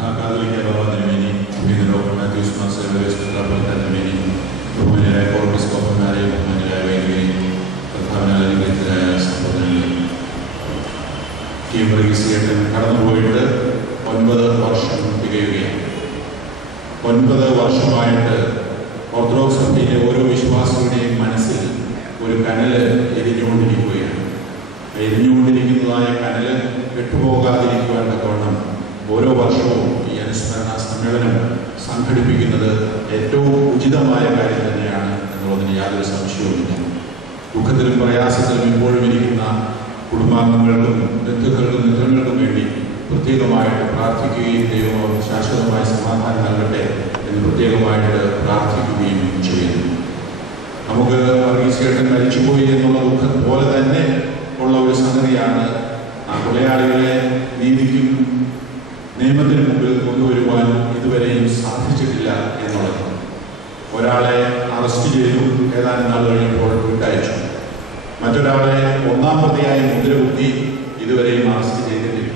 കാതോലിക്ക ബാബാതിന് വേണ്ടി doctor Mathews master വേണ്ടി ബഹുമാന്യരായ കോർപ്പസ്കോപ്പന്മാരെ ബഹുമാന്യരായ വൈദികരെ പ്രധാനമായ സംബോധനയിൽ വർഗീസിയേട്ടൻ കടന്നുപോയിട്ട് 9 വർഷം തികയുകയാണ്. 9 വർഷമായിട്ട് ഓർത്തഡോക്സ് സഭയിലെ ഓരോ വിശ്വാസികളുടെയും മനസ്സിൽ ഒരു കനല് എരിഞ്ഞുകൊണ്ടിരിക്കുകയാണ്. എരിഞ്ഞുകൊണ്ടിരിക്കുന്നതായ കനല് വിട്ടുപോകാതിരിക്കുവാൻ തക്കവണ്ണം ഓരോ വർഷവും ഈ അനുസ്മരണ സമ്മേളനം സംഘടിപ്പിക്കുന്നത് ഏറ്റവും ഉചിതമായ കാര്യം തന്നെയാണ് എന്നുള്ളതിന് യാതൊരു സംശയവുമില്ല. ദുഃഖത്തിലും പ്രയാസത്തിലും ഇപ്പോഴും ഇരിക്കുന്ന കുടുംബാംഗങ്ങൾക്കും ബന്ധുക്കൾക്കും മിത്രങ്ങൾക്കും വേണ്ടി പ്രത്യേകമായിട്ട് പ്രാർത്ഥിക്കുകയും ദൈവം അവർക്ക് ശാശ്വതമായ സമാധാനം നൽകട്ടെ എന്ന് പ്രത്യേകമായിട്ട് പ്രാർത്ഥിക്കുകയും ചെയ്യുന്നു. നമുക്ക് വർഗീസിയേട്ടൻ മരിച്ചുപോയി എന്നുള്ള ദുഃഖം പോലെ തന്നെ ഉള്ള ഒരു സംഗതിയാണ് ആ കൊലയാളികളെ നീതിക്കും നിയമത്തിന് മുമ്പിൽ കൊണ്ടുവരുവാൻ ഇതുവരെയും സാധിച്ചിട്ടില്ല എന്നുള്ളത്. ഒരാളെ അറസ്റ്റ് ചെയ്തു, ഏതാനും നാൾ കഴിഞ്ഞപ്പോൾ വിട്ടയച്ചു. മറ്റൊരാളെ 1-ാം പ്രതിയായി മുദ്രകുത്തി, ഇതുവരെയും അറസ്റ്റ് ചെയ്തിട്ടില്ല.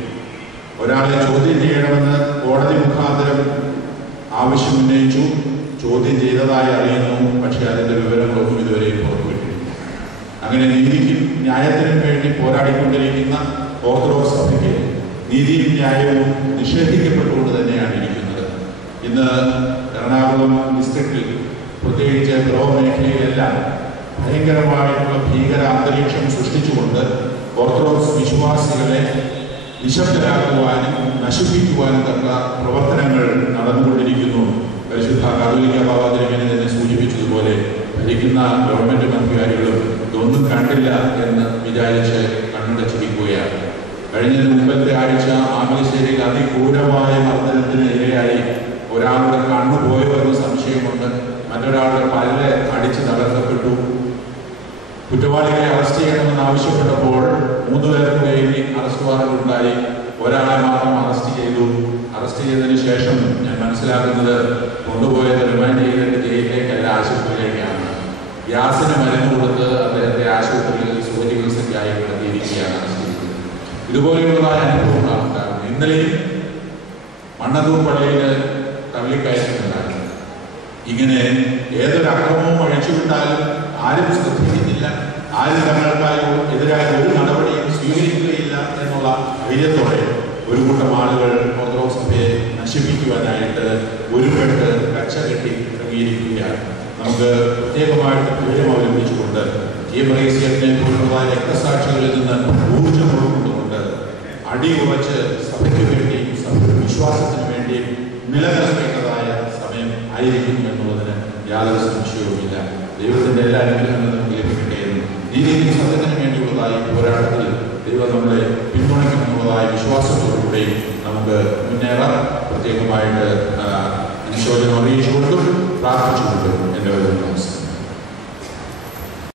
ഒരാളെ ചോദ്യം ചെയ്യണമെന്ന് കോടതി മുഖാന്തരം ആവശ്യമുന്നയിച്ചു, ചോദ്യം ചെയ്തതായി അറിയുന്നു, പക്ഷേ അതിൻ്റെ വിവരങ്ങളൊന്നും ഇതുവരെയും പുറത്തുവിട്ടില്ല. അങ്ങനെ നീതിക്കും ന്യായത്തിനും വേണ്ടി പോരാടിക്കൊണ്ടിരിക്കുന്ന ഓർത്തഡോക്സ് സഭയ്ക്ക് നീതിയും ന്യായവും നിഷേധിക്കപ്പെട്ടുകൊണ്ട് തന്നെയാണ് ഇരിക്കുന്നത്. ഇന്ന് എറണാകുളം ഡിസ്ട്രിക്റ്റിൽ പ്രത്യേകിച്ച് ബ്രോ മേഖലയിലെല്ലാം ഭയങ്കരമായിട്ടുള്ള ഭീകര അന്തരീക്ഷം സൃഷ്ടിച്ചുകൊണ്ട് ഓർത്തഡോക്സ് വിശ്വാസികളെ നിശബ്ദരാക്കുവാനും നശിപ്പിക്കുവാനും തക്ക പ്രവർത്തനങ്ങൾ നടന്നുകൊണ്ടിരിക്കുന്നു. പരിശുദ്ധ കാതോലിക്ക ബാബാതിരുമേനി തന്നെ സൂചിപ്പിച്ചതുപോലെ ഭരിക്കുന്ന ഗവൺമെൻറ് അധികാരികളും ഇതൊന്നും കണ്ടില്ല എന്ന് വിചാരിച്ച് കണ്ണടച്ചിരിക്കുകയാണ്. കഴിഞ്ഞ മുമ്പത്തെ ആഴ്ച മാമലശ്ശേരിയിൽ അതിക്രൂരമായ മർദ്ദനത്തിന് ഇരയായി ഒരാളുടെ കണ്ണുപോയോ എന്ന് സംശയമുണ്ട്. മറ്റൊരാളുടെ പല്ല് അടിച്ച് തകർക്കപ്പെട്ടു. കുറ്റവാളികളെ അറസ്റ്റ് ചെയ്യണമെന്ന് ആവശ്യപ്പെട്ടപ്പോൾ 3 പേർക്ക് വേണ്ടി അറസ്റ്റ് വാറന്റ് ഉണ്ടായി. ഒരാളെ മാത്രം അറസ്റ്റ് ചെയ്തു. അറസ്റ്റ് ചെയ്തതിന് ശേഷം ഞാൻ മനസ്സിലാക്കുന്നത് കൊണ്ടുപോയത് റിമാൻഡ് ചെയ്തിട്ട് ജയിലിലേക്കല്ല, ആശുപത്രിയിലേക്കാണ്. ഗ്യാസിന് മരുന്ന് കൊടുത്ത് അദ്ദേഹത്തെ ആശുപത്രിയിൽ സുഖചികിത്സയ്ക്കായി കിടത്തിയിരിക്കുകയാണ്. ഇതുപോലെയുള്ളതായ അനുഭവങ്ങളാണ് ഉണ്ടാകുന്നത്. ഇന്നലെയും മണ്ണത്തൂർ പള്ളിയിൽ തള്ളിക്കയറ്റുന്നുണ്ടായിരുന്നു. ഇങ്ങനെ ഏതൊരു അക്രമവും അഴിച്ചുവിട്ടാലും ആരും ശ്രദ്ധിക്കുന്നില്ല, ആരും തങ്ങൾക്കായോ എതിരായ ഒരു നടപടിയും സ്വീകരിക്കുകയില്ല എന്നുള്ള ധൈര്യത്തോടെ ഒരു കൂട്ടം ആളുകൾ ഓർത്തഡോക്സ് സഭയെ നശിപ്പിക്കുവാനായിട്ട് ഒരുപെട്ട് കച്ച കെട്ടി ഇറങ്ങിയിരിക്കുകയാണ്. നമുക്ക് പ്രത്യേകമായിട്ട് ധൈര്യം അവലംബിച്ചുകൊണ്ട് വർഗീസിയേട്ടനെ പോലുള്ളതായ രക്തസാക്ഷികളിൽ നിന്ന് ഊർജ്ജം ഉൾക്കൊണ്ടുകൊണ്ട് അടിയുറച്ച് സഭയ്ക്ക് വേണ്ടിയും സഭയുടെ വിശ്വാസത്തിന് വേണ്ടിയും നിലനിർത്തേണ്ടതായ സമയം ആയിരിക്കും എന്നുള്ളതിന് യാതൊരു സംശയവുമില്ല. ദൈവത്തിൻ്റെ എല്ലാ അനുഗ്രഹങ്ങളും നമുക്ക് ലഭിക്കട്ടെ എന്നും നീതിയും സത്യത്തിനു വേണ്ടിയുള്ളതായി പോരാട്ടത്തിൽ ദൈവം നമ്മളെ പിന്തുണയ്ക്കുമെന്നുള്ളതായ വിശ്വാസത്തോടുകൂടി നമുക്ക് മുന്നേറാം. പ്രത്യേകമായിട്ട് അനുശോചനം അറിയിച്ചുകൊണ്ടും പ്രാർത്ഥിച്ചുകൊണ്ടും എൻ്റെ ഒരു നമസ്കാരം.